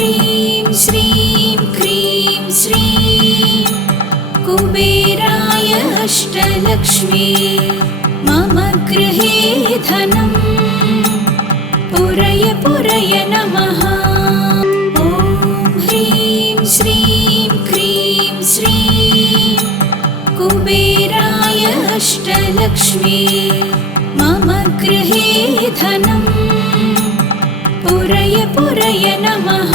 ह्रीं श्रीं क्रीं श्रीं कुबेराय अष्टलक्ष्मी मम गृहे धनं पुरय पुरय नमः। ॐ ह्रीं श्रीं क्रीं श्रीं कुबेराय अष्टलक्ष्मी मम गृहे धनं पुरय पुरय नमः।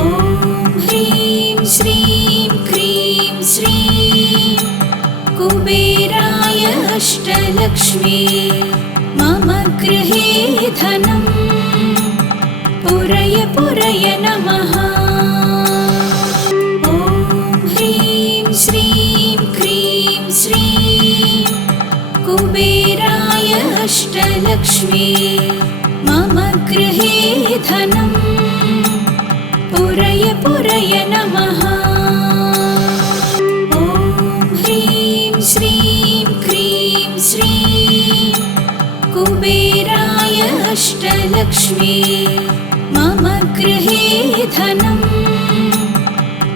ॐ ह्रीं श्रीं क्रीं श्रीं कुबेराय अष्टलक्ष्मी मम गृहे धनं पुरय पुरय नमः। ॐ ह्रीं श्रीं क्रीं श्रीं कुबेराय अष्टलक्ष्मी मम गृहे धनं पुरय पुरय नमः। ॐ ह्रीं श्रीं क्रीं श्रीं कुबेराय अष्टलक्ष्मी मम गृहे धनं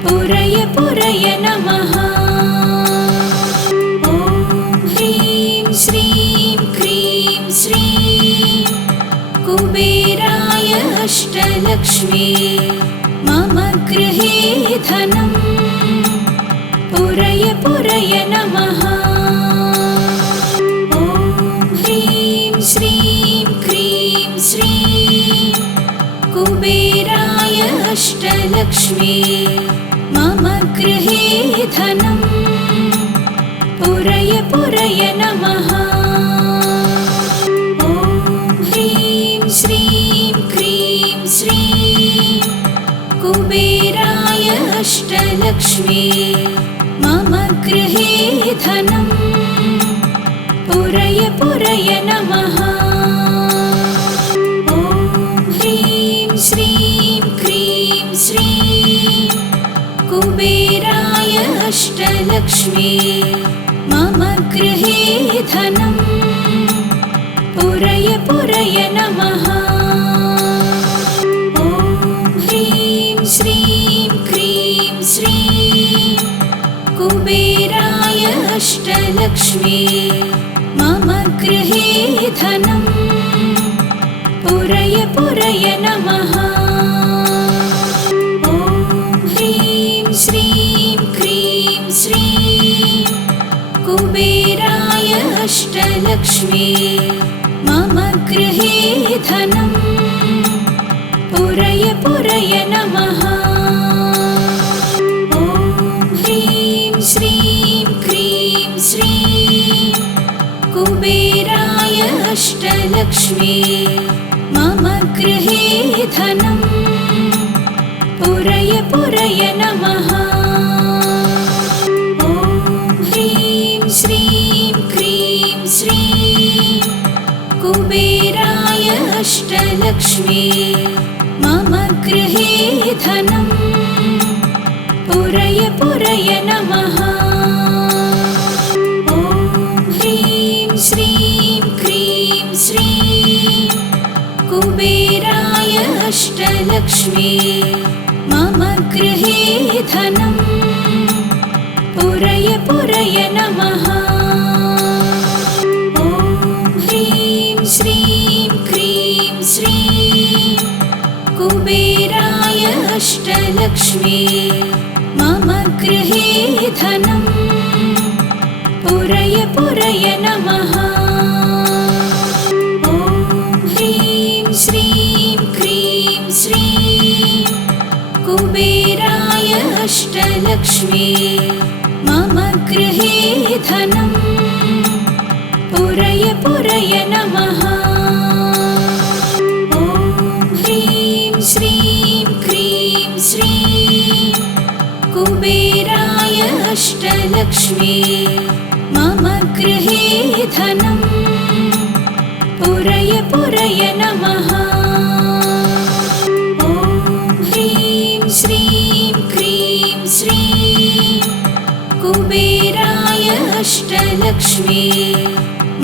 पुरय पुरय नमः। ॐ ह्रीं श्रीं क्रीं श्रीं कुबेराय अष्टलक्ष्मी मम गृहे धनं पुरय पुरय नमः। ॐ ह्रीं श्रीं क्रीं श्रीं कुबेराय अष्टलक्ष्मी मम गृहे धनं पुरय पुरय नमः। ॐ ह्रीं श्रीं क्रीं श्रीं कुबेराय अष्टलक्ष्मी मम गृहे धनं पुरय पुरय नमः। ॐ ह्रीं श्रीं क्रीं श्रीं कुबेराय अष्टलक्ष्मी मम गृहे धनं पुरय पुरय नमः। ॐ ह्रीं श्रीं क्रीं श्रीं कुबेराय अष्टलक्ष्मी मम गृहे धनं पुरय पुरय नमः। ॐ ह्रीं श्रीं क्रीं श्रीं कुबेराय अष्टलक्ष्मी मम गृहे धनं पुरय पुरय नमः। ॐ ह्रीं श्रीं क्रीं श्रीं कुबेराय अष्टलक्ष्मी मम गृहे धनं पुरय पुरय नमः। ॐ ह्रीं श्रीं क्रीं श्रीं कुबेराय अष्टलक्ष्मी मम गृहे धनं पुरय पुरय नमः। ॐ ह्रीं श्रीं क्रीं श्रीं कुबेराय अष्टलक्ष्मी मम गृहे धनं पुरय पुरय नमः। ॐ ह्रीं श्रीं क्रीं श्रीं कुबेराय अष्टलक्ष्मी मम गृहे धनं पुरय पुरय नमः। ॐ ह्रीं श्रीं क्रीं श्रीं कुबेराय अष्टलक्ष्मी मम गृहे धनं पुरय पुरय नमः। ॐ ह्रीं श्रीं क्रीं श्रीं कुबेराय अष्टलक्ष्मी मम गृहे धनं पुरय पुरय नमः। ॐ ह्रीं श्रीं क्रीं श्रीं कुबेराय अष्टलक्ष्मी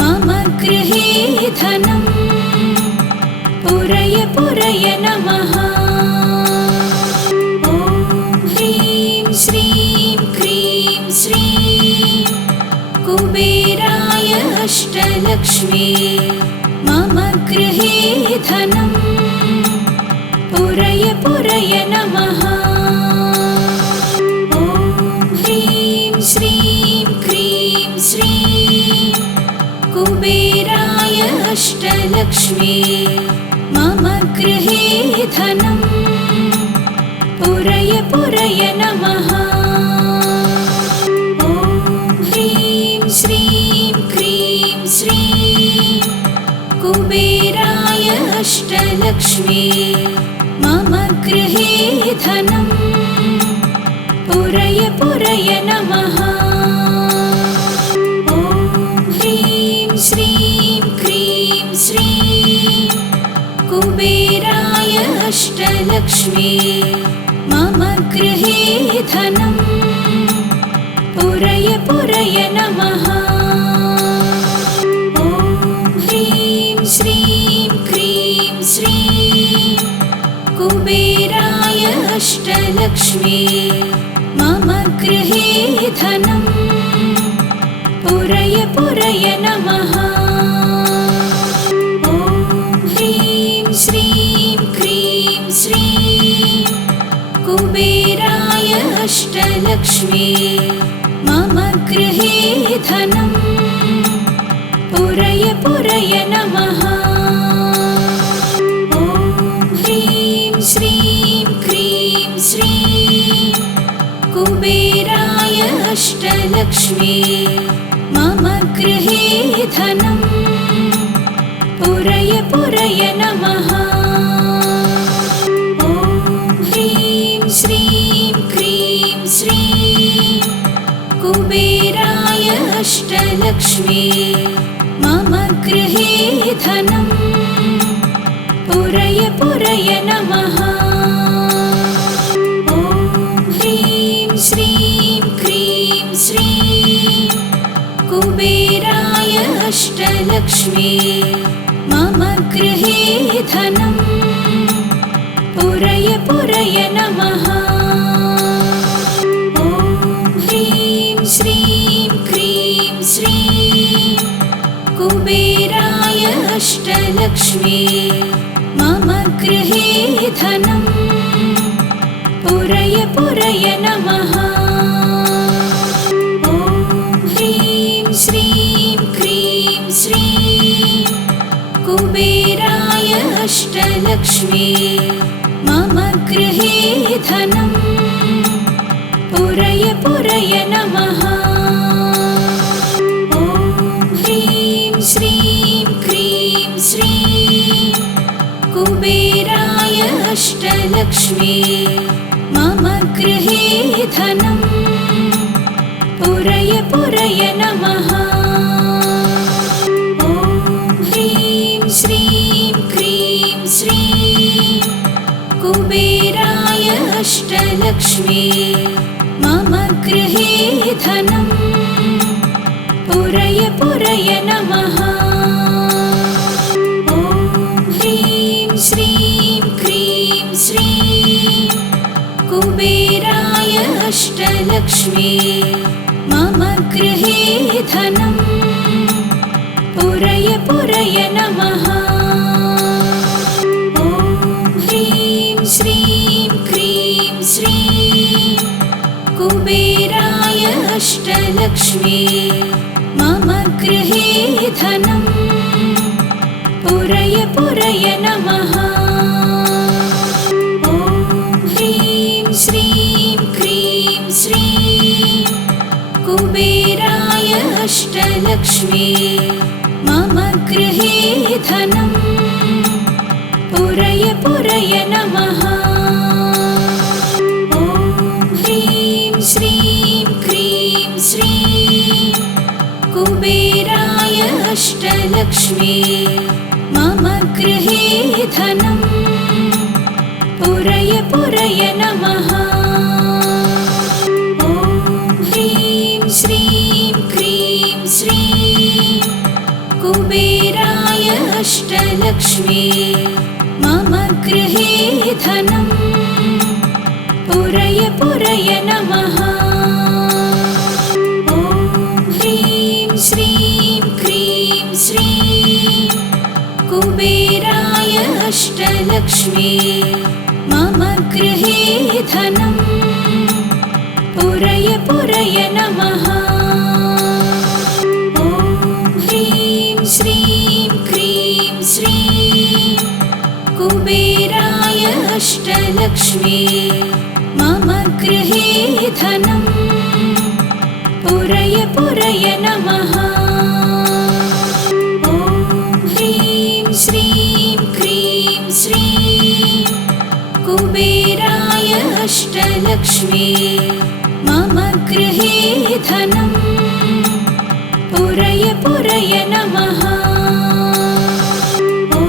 मम गृहे धनं पुरय पुरय नमः। ॐ ह्रीं श्रीं क्रीं श्रीं कुबेराय अष्टलक्ष्मी मम गृहे धनम् पुरय पुरय नमः। ॐ ह्रीं श्रीं क्रीं श्रीं कुबेराय अष्टलक्ष्मी मम गृहे धनम् पुरय पुरय नमः। ॐ ह्रीं श्रीं क्रीं श्रीं कुबेराय अष्टलक्ष्मी मम गृहे धनम् पुरय पुरय नमः। ॐ ह्रीं श्रीं क्रीं श्रीं कुबेराय अष्टलक्ष्मी मम गृहे धनम् पुरय पुरय नमः। ॐ ह्रीं श्रीं क्रीं श्रीं कुबेराय अष्टलक्ष्मी मम गृहे धनम् पुरय पुरय नमः। ॐ ह्रीं श्रीं क्रीं श्रीं कुबेराय अष्टलक्ष्मी मम गृहे धनम् पुरय पुरय नमः। ॐ ह्रीं श्रीं क्रीं श्रीं कुबेराय अष्टलक्ष्मी मम गृहे धनम् पुरय पुरय नमः। ॐ ह्रीं श्रीं क्रीं श्रीं कुबेराय अष्टलक्ष्मी मम गृहे धनम् पुरय पुरय नमः। ॐ ह्रीं श्रीं क्रीं श्रीं कुबेराय अष्टलक्ष्मी मम गृहे धनम् पुरय पुरय नमः। ॐ ह्रीं श्रीं क्रीं श्रीं कुबेराय अष्टलक्ष्मी मम गृहे धनम् पुरय पुरय नमः। ॐ ह्रीं श्रीं क्रीं श्रीं कुबेराय अष्टलक्ष्मी मम गृहे धनम् पुरय पुरय नमः। ॐ ह्रीं श्रीं क्रीं श्रीं कुबेराय अष्टलक्ष्मी मम गृहे धनम् पुरय पुरय नमः। ॐ ह्रीं श्रीं क्रीं श्रीं कुबेराय अष्टलक्ष्मी मम गृहे धनम् पुरय पुरय नमः। ॐ ह्रीं श्रीं क्रीं श्रीं कुबेराय अष्टलक्ष्मी मम गृहे धनम् पुरय पुरय नमः। ॐ ह्रीं श्रीं क्रीं श्रीं कुबेराय अष्टलक्ष्मी मम गृहे धनम् पुरय पुरय नमः। ॐ ह्रीं श्रीं क्रीं श्रीं कुबेराय अष्टलक्ष्मी मम गृहे धनम् पुरय पुरय नमः। ॐ ह्रीं श्रीं क्रीं श्रीं कुबेराय अष्टलक्ष्मी मम गृहे धनम् पुरय पुरय नमः। ॐ ह्रीं श्रीं क्रीं श्रीं कुबेराय अष्टलक्ष्मी मम गृहे धनं पुरय पुरय नमः। ॐ ह्रीं श्रीं क्रीं श्रीं कुबेराय अष्टलक्ष्मी मम गृहे धनं पुरय पुरय नमः। ॐ ह्रीं श्रीं क्रीं श्रीं कुबेराय अष्टलक्ष्मी मम गृहे धनं पुरय पुरय नमः। ॐ ह्रीं श्रीं क्रीं श्रीं कुबेराय अष्टलक्ष्मी मम गृहे धनं पुरय पुरय नमः। ॐ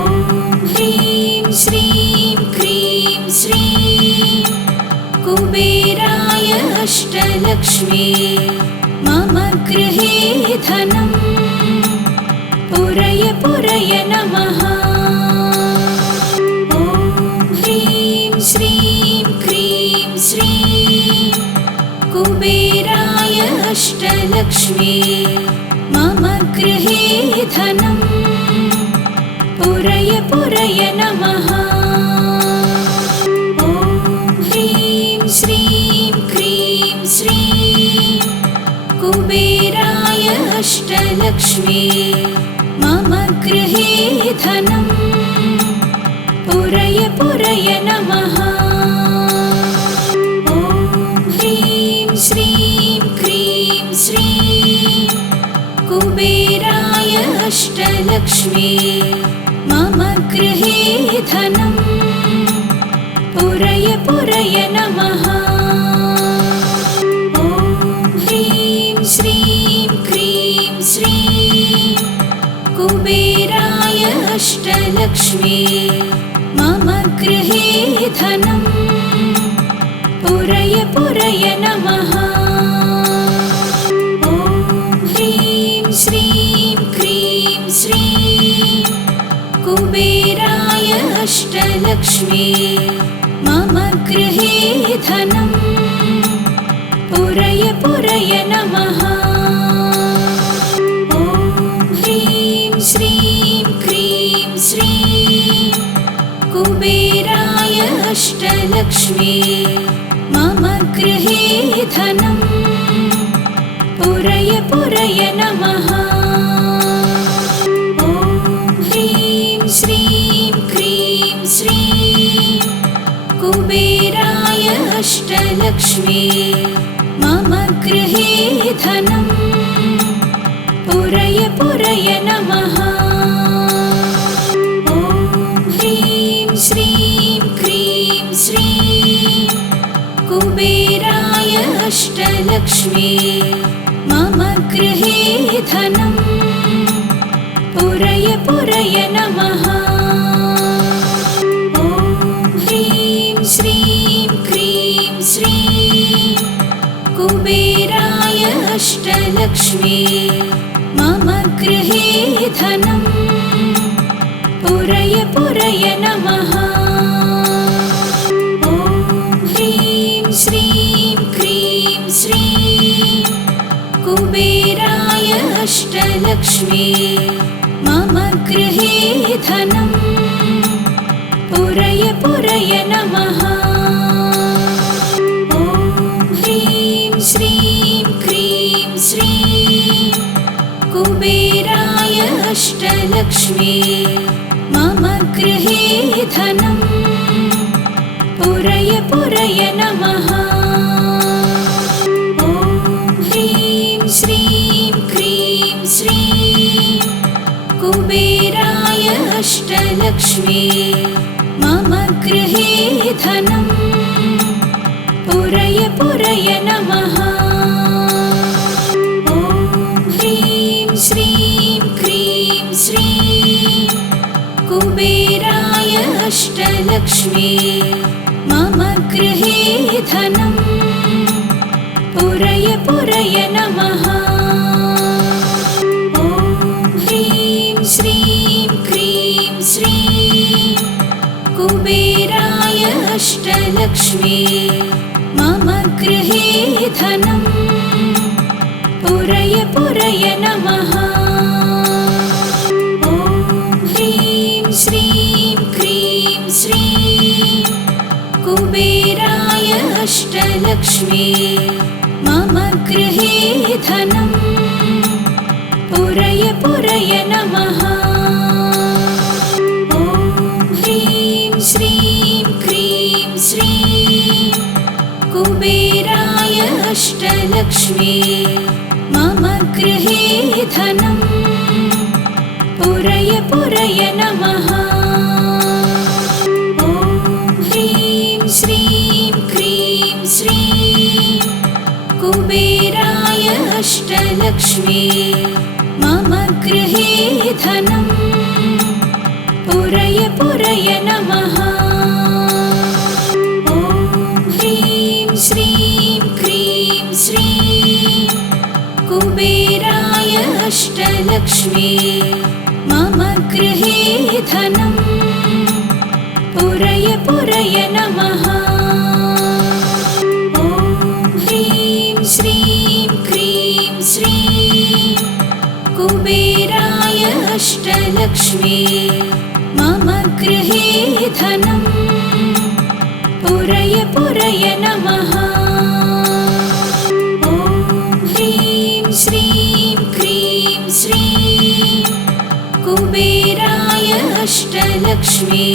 ह्रीं श्रीं क्रीं श्रीं कुबेराय अष्टलक्ष्मी मम गृहे धनं पुरय पुरय नमः। ॐ ह्रीं श्रीं क्रीं श्रीं कुबेराय अष्टलक्ष्मी मम गृहे धनं पुरय पुरय नमः। ॐ ह्रीं श्रीं क्रीं श्रीं कुबेराय अष्टलक्ष्मी मम गृहे धनं पुरय पुरय नमः। ॐ ह्रीं श्रीं क्रीं श्रीं कुबेराय अष्टलक्ष्मी मम गृहे धनं पुरय पुरय नमः। ॐ ह्रीं श्रीं क्रीं श्रीं कुबेराय अष्टलक्ष्मी मम गृहे धनं पुरय पुरय नमः। ॐ ह्रीं श्रीं क्रीं श्रीं कुबेराय अष्टलक्ष्मी मम गृहे धनं पुरय पुरय नमः। ॐ ह्रीं श्रीं क्रीं श्रीं कुबेराय अष्टलक्ष्मी मम गृहे धनं पुरय पुरय नमः। ॐ ह्रीं श्रीं क्रीं श्रीं कुबेराय अष्टलक्ष्मी मम गृहे धनं पुरय पुरय नमः। ॐ ह्रीं श्रीं क्रीं श्रीं कुबेराय अष्टलक्ष्मी मम गृहे धनं पुरय पुरय नमः। ॐ ह्रीं श्रीं क्रीं श्रीं कुबेराय अष्टलक्ष्मी मम गृहे धनं पुरय पुरय नमः। ॐ ह्रीं श्रीं क्रीं श्रीं कुबेराय अष्टलक्ष्मी मम गृहे धनं पुरय पुरय नमः। ॐ ह्रीं श्रीं क्रीं श्रीं कुबेराय अष्टलक्ष्मी मम गृहे धनं पुरय पुरय नमः। ॐ ह्रीं श्रीं क्रीं श्रीं कुबेराय अष्टलक्ष्मी मम गृहे धनं पुरय पुरय नमः। ॐ ह्रीं श्रीं क्रीं श्रीं कुबेराय अष्टलक्ष्मी मम गृहे धनं पुरय पुरय नमः। ॐ ह्रीं श्रीं क्रीं श्रीं कुबेराय अष्टलक्ष्मी मम गृहे धनम् पुरय पुरय नमः। ॐ ह्रीं श्रीं क्रीं श्रीं कुबेराय अष्टलक्ष्मी मम गृहे धनम् पुरय पुरय नमः। ॐ ह्रीं श्रीं क्रीं श्रीं कुबेराय अष्टलक्ष्मी मम गृहे धनम् पुरय पुरय नमः। ॐ ह्रीं श्रीं क्रीं श्रीं कुबेराय अष्टलक्ष्मी मम गृहे धनम् पुरय पुरय नमः। ॐ ह्रीं श्रीं क्रीं श्रीं कुबेराय अष्टलक्ष्मी मम गृहे धनम् पुरय पुरय नमः। ॐ ह्रीं श्रीं क्रीं श्रीं कुबेराय अष्टलक्ष्मी मम गृहे धनम् पुरय पुरय नमः। ॐ ह्रीं श्रीं क्रीं श्रीं कुबेराय अष्टलक्ष्मी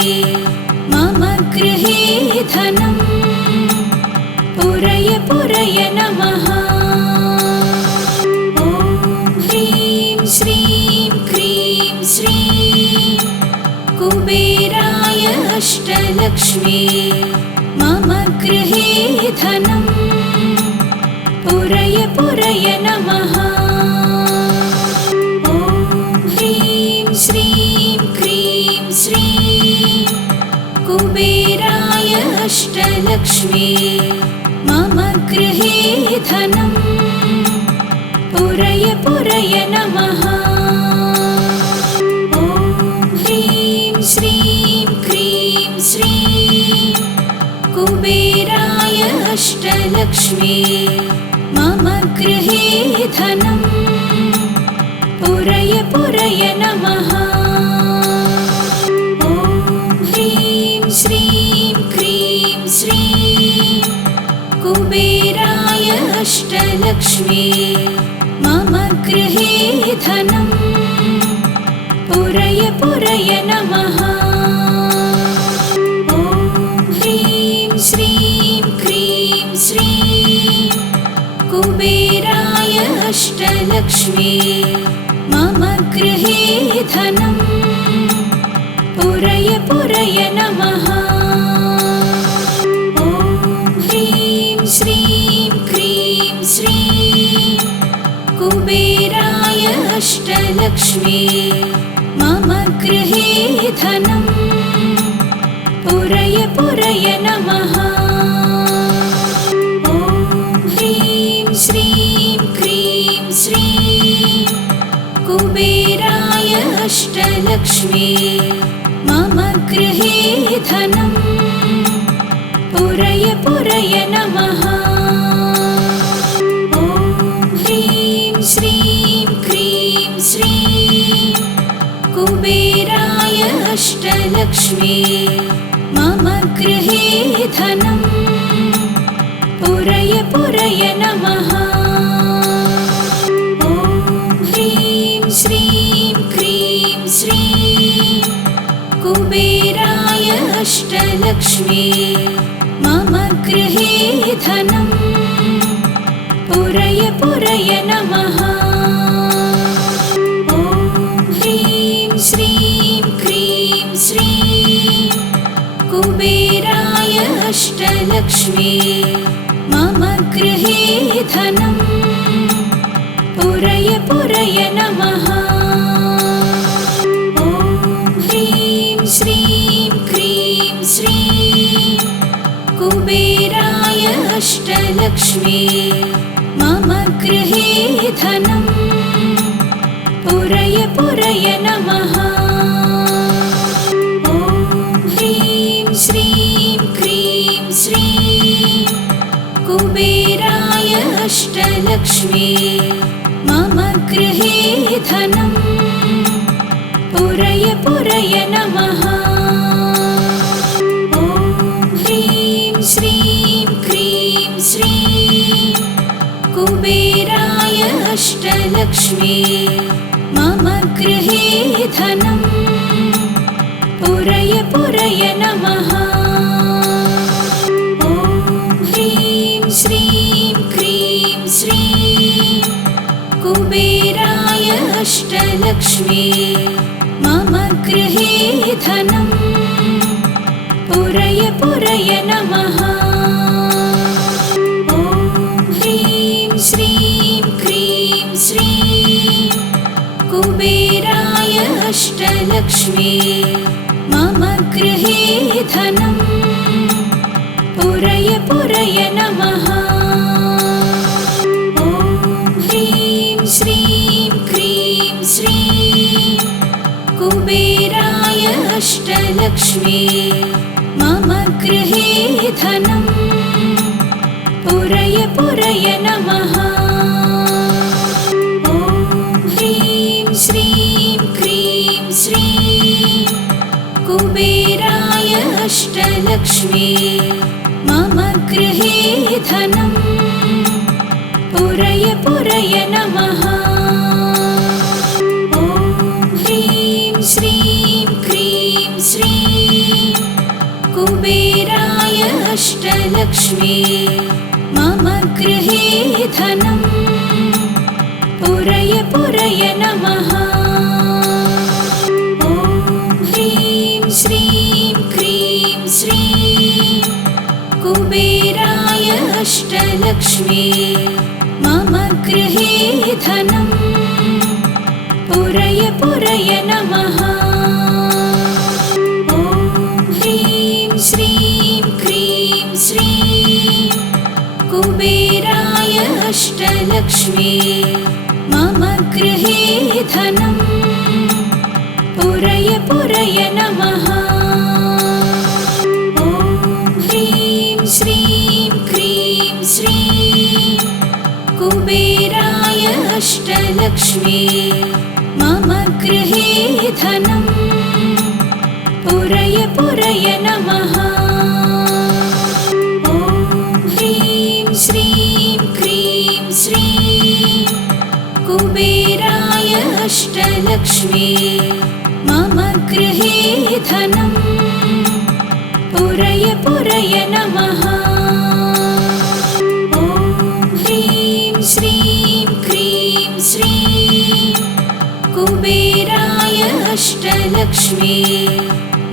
मम गृहे धनम् पुरय पुरय नमः। ॐ ह्रीं श्रीं क्रीं श्रीं कुबेराय अष्टलक्ष्मी मम गृहे धनम् पुरय पुरय नमः। ॐ ह्रीं श्रीं क्रीं श्रीं कुबेराय अष्टलक्ष्मी मम गृहे धनम् पुरय पुरय नमः। ॐ ह्रीं श्रीं क्रीं श्रीं कुबेराय अष्टलक्ष्मी मम गृहे धनम् पुरय पुरय नमः। ॐ ह्रीं श्रीं क्रीं श्रीं कुबेराय अष्टलक्ष्मी मम गृहे धनम् पुरय पुरय नमः। ॐ ह्रीं श्रीं क्रीं श्रीं कुबेराय अष्टलक्ष्मी मम गृहे धनम् पुरय पुरय नमः। ॐ ह्रीं श्रीं क्रीं श्रीं कुबेराय अष्टलक्ष्मी मम गृहे धनम् पुरय पुरय नमः। ॐ ह्रीं श्रीं क्रीं श्रीं कुबेराय अष्टलक्ष्मी मम गृहे धनम् पुरय पुरय नमः। ॐ ह्रीं श्रीं क्रीं श्रीं कुबेराय अष्टलक्ष्मी मम गृहे धनम् पुरय पुरय नमः। ॐ ह्रीं श्रीं क्रीं श्रीं कुबेराय अष्टलक्ष्मी मम गृहे धनम् पुरय पुरय नमः। ॐ ह्रीं श्रीं क्रीं श्रीं कुबेराय अष्टलक्ष्मी मम गृहे धनम् पुरय पुरय नमः। ॐ ह्रीं श्रीं क्रीं श्रीं कुबेराय अष्टलक्ष्मी मम गृहे धनम् पुरय पुरय नमः। ॐ ह्रीं श्रीं क्रीं श्रीं कुबेराय अष्टलक्ष्मी मम गृहे धनं पुरय पुरय नमः। ॐ ह्रीं श्रीं क्रीं श्रीं कुबेराय अष्टलक्ष्मी मम गृहे धनं पुरय पुरय नमः। ॐ ह्रीं श्रीं क्रीं श्रीं कुबेराय अष्टलक्ष्मी मम गृहे धनं पुरय पुरय नमः। ॐ ह्रीं श्रीं क्रीं श्रीं कुबेराय अष्टलक्ष्मी मम गृहे धनं पुरय पुरय नमः। ॐ ह्रीं श्रीं क्रीं श्रीं कुबेराय अष्टलक्ष्मी मम गृहे धनं पुरय पुरय नमः। ॐ ह्रीं श्रीं क्रीं श्रीं कुबेराय अष्टलक्ष्मी मम गृहे धनं पुरय पुरय नमः। ॐ ह्रीं श्रीं क्रीं श्रीं कुबेराय अष्टलक्ष्मी मम गृहे धनं पुरय पुरय नमः। ॐ ह्रीं श्रीं क्रीं श्रीं कुबेराय अष्टलक्ष्मी मम गृहे धनं पुरय पुरय नमः। ॐ ह्रीं श्रीं क्रीं श्रीं कुबेराय अष्टलक्ष्मी मम गृहे धनं पुरय पुरय नमः। ॐ ह्रीं श्रीं क्रीं श्रीं कुबेराय अष्टलक्ष्मी मम गृहे धनं पुरय पुरय नमः। ॐ ह्रीं श्रीं क्रीं श्रीं कुबेराय अष्टलक्ष्मी मम गृहे धनं पुरय पुरय नमः। ॐ ह्रीं श्रीं क्रीं श्रीं कुबेराय अष्टलक्ष्मी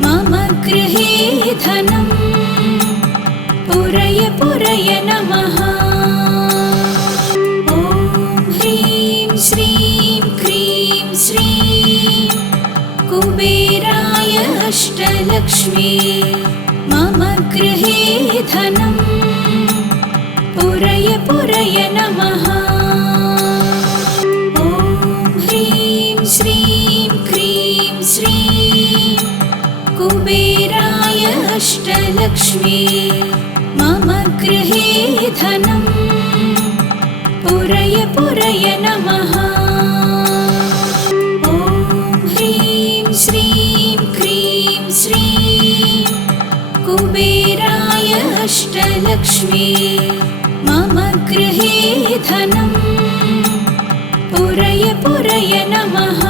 मम गृहे धनं पुरय पुरय नमः। ॐ ह्रीं श्रीं क्रीं श्रीं कुबेराय अष्टलक्ष्मी मम गृहे धनं पुरय पुरय नमः। ॐ ह्रीं श्रीं क्रीं श्रीं कुबेराय अष्टलक्ष्मी मम गृहे धनं पुरय पुरय नमः। ॐ ह्रीं श्रीं क्रीं श्रीं कुबेराय अष्टलक्ष्मी मम गृहे धनं पुरय पुरय नमः।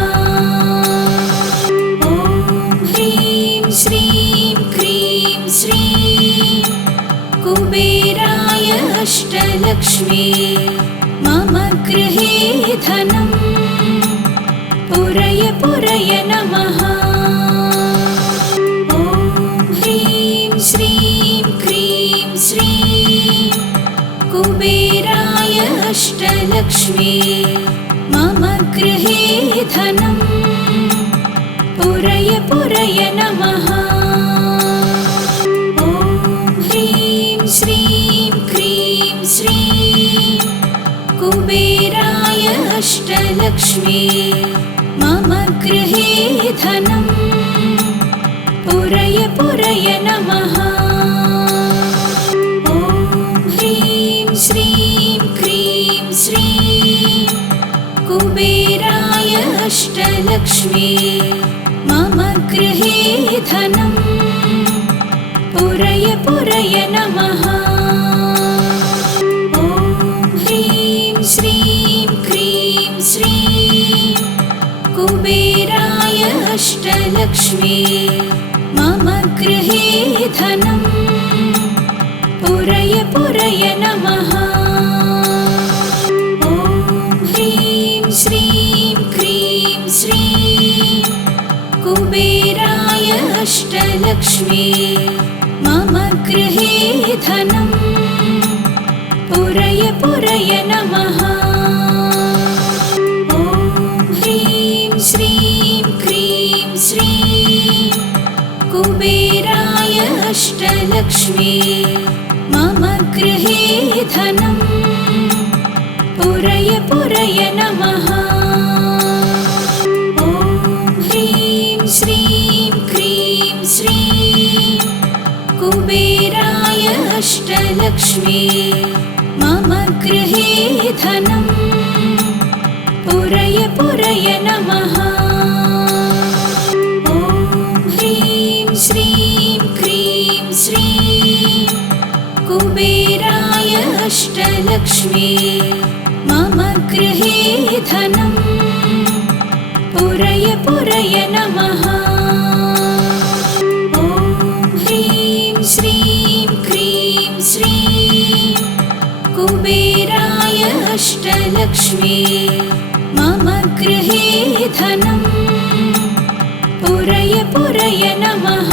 ॐ ह्रीं श्रीं क्रीं श्रीं कुबेराय अष्टलक्ष्मी मम गृहे धनं पुरय पुरय नमः। ॐ ह्रीं श्रीं क्रीं श्रीं कुबेराय अष्टलक्ष्मी मम गृहे धनं पुरय पुरय नमः। ॐ ह्रीं श्रीं क्रीं श्रीं कुबेराय अष्टलक्ष्मी मम गृहे धनं पुरय पुरय नमः। अष्टलक्ष्मी मम गृहे धनं पुरय पुरय नमः। ॐ ह्रीं श्रीं क्रीं श्रीं कुबेराय अष्टलक्ष्मी मम गृहे धनं पुरय पुरय नमः। ॐ ह्रीं श्रीं क्रीं श्रीं कुबेराय अष्टलक्ष्मी मम गृहे धनं पुरय पुरय नमः। ॐ ह्रीं श्रीं क्रीं श्रीं कुबेराय अष्टलक्ष्मी मम गृहे धनं पुरय पुरय नमः। ॐ ह्रीं श्रीं क्रीं श्रीं कुबेराय अष्टलक्ष्मी मम गृहे धनं पुरय पुरय नमः। ॐ ह्रीं श्रीं क्रीं श्रीं कुबेराय अष्टलक्ष्मी मम गृहे धनं पुरय पुरय नमः। ॐ ह्रीं श्रीं क्रीं श्रीं कुबेराय अष्टलक्ष्मी मम गृहे धनं पुरय पुरय नमः।